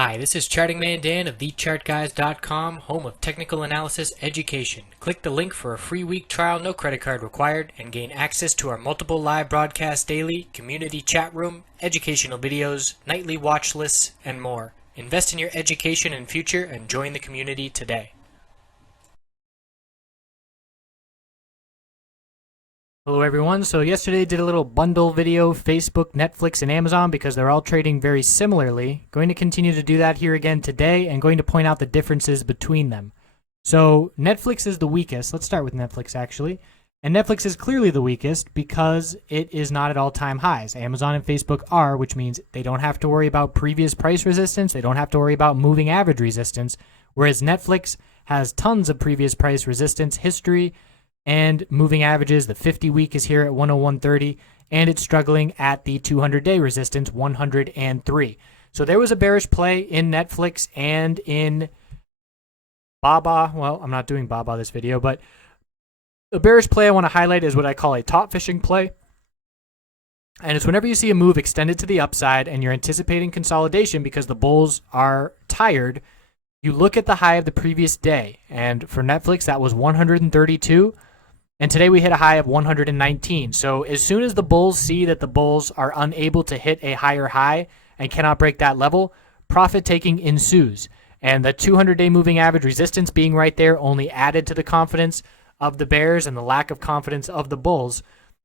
Hi, this is Charting Man Dan of TheChartGuys.com, home of technical analysis education. Click the link for a free week trial, no credit card required, and gain access to our multiple live broadcasts daily, community chat room, educational videos, nightly watch lists, and more. Invest in your education and future and join the community today. Hello everyone, so yesterday I did a little bundle video, Facebook, Netflix, and Amazon because they're all trading very similarly. Going to continue to do that here again today and going to point out the differences between them. So Netflix is the weakest. Let's start with Netflix actually. And Netflix is clearly the weakest because it is not at all-time highs. Amazon and Facebook are, which means they don't have to worry about previous price resistance. They don't have to worry about moving average resistance, whereas Netflix has tons of previous price resistance history and moving averages. The 50-week is here at 101.30, and it's struggling at the 200-day resistance, 103. So there was a bearish play in Netflix and in Baba. Well, I'm not doing Baba this video, but the bearish play I want to highlight is what I call a top fishing play. And it's whenever you see a move extended to the upside and you're anticipating consolidation because the bulls are tired, you look at the high of the previous day. And for Netflix, that was 132. And today we hit a high of 119. So as soon as the bulls see that the bulls are unable to hit a higher high and cannot break that level, profit taking ensues. And the 200-day moving average resistance being right there only added to the confidence of the bears and the lack of confidence of the bulls.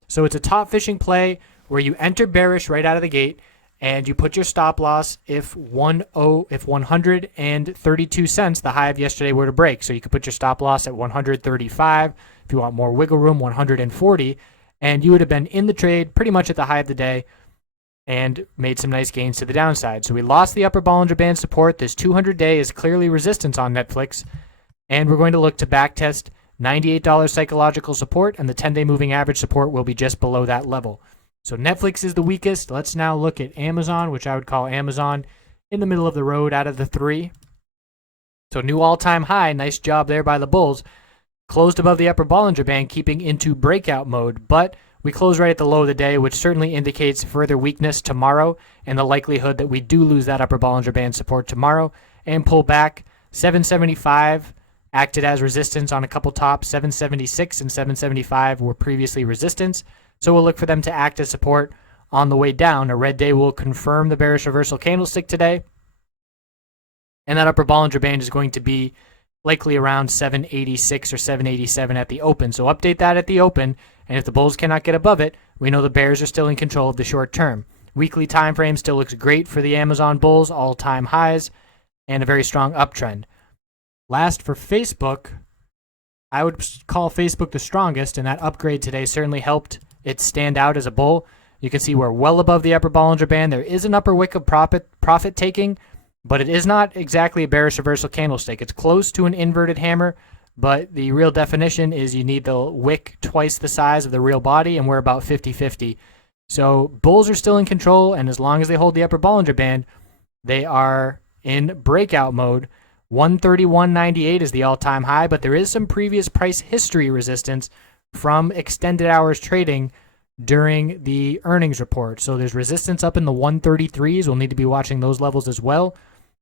So it's a top fishing play where you enter bearish right out of the gate and you put your stop loss if 132 cents, the high of yesterday, were to break. So you could put your stop loss at 135. If you want more wiggle room, 140, and you would have been in the trade pretty much at the high of the day and made some nice gains to the downside. So we lost the upper Bollinger Band support. This 200-day is clearly resistance on Netflix, and we're going to look to backtest $98 psychological support, and the 10-day moving average support will be just below that level. So Netflix is the weakest. Let's now look at Amazon, which I would call Amazon in the middle of the road out of the three. So new all-time high. Nice job there by the bulls. Closed above the upper Bollinger Band, keeping into breakout mode, but we closed right at the low of the day, which certainly indicates further weakness tomorrow and the likelihood that we do lose that upper Bollinger Band support tomorrow and pull back. 775 acted as resistance on a couple tops. 776 and 775 were previously resistance, so we'll look for them to act as support on the way down. A red day will confirm the bearish reversal candlestick today, and that upper Bollinger Band is going to be likely around 786 or 787 at the open. So update that at the open, and if the bulls cannot get above it, we know the bears are still in control of the short term. Weekly time frame still looks great for the Amazon bulls, all-time highs, and a very strong uptrend. Last for Facebook, I would call Facebook the strongest, and that upgrade today certainly helped it stand out as a bull. You can see we're well above the upper Bollinger Band. There is an upper wick of profit taking, but it is not exactly a bearish reversal candlestick. It's close to an inverted hammer, but the real definition is you need the wick twice the size of the real body, and we're about 50-50. So bulls are still in control, and as long as they hold the upper Bollinger Band, they are in breakout mode. 131.98 is the all-time high, but there is some previous price history resistance from extended hours trading during the earnings report. So there's resistance up in the 133s. We'll need to be watching those levels as well,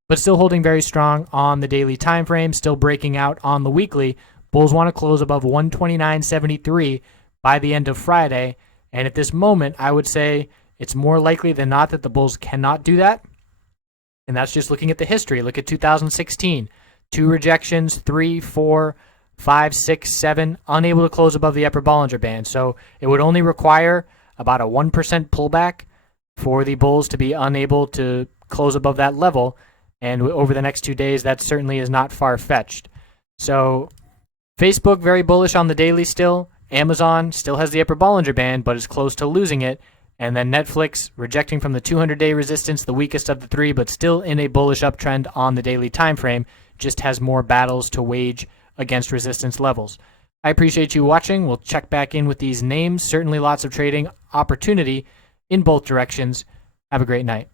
but still holding very strong on the daily time frame, still breaking out on the weekly. Bulls want to close above 129.73 by the end of Friday, and at this moment, I would say it's more likely than not that the bulls cannot do that, and that's just looking at the history. Look at 2016. 2 rejections, 3, 4, 5, 6, 7, unable to close above the upper Bollinger Band. So it would only require about a 1% pullback for the bulls to be unable to close above that level. And over the next 2 days, that certainly is not far-fetched. So Facebook, very bullish on the daily still. Amazon still has the upper Bollinger Band, but is close to losing it. And then Netflix, rejecting from the 200-day resistance, the weakest of the three, but still in a bullish uptrend on the daily time frame, just has more battles to wage against resistance levels. I appreciate you watching. We'll check back in with these names. Certainly lots of trading opportunity in both directions. Have a great night.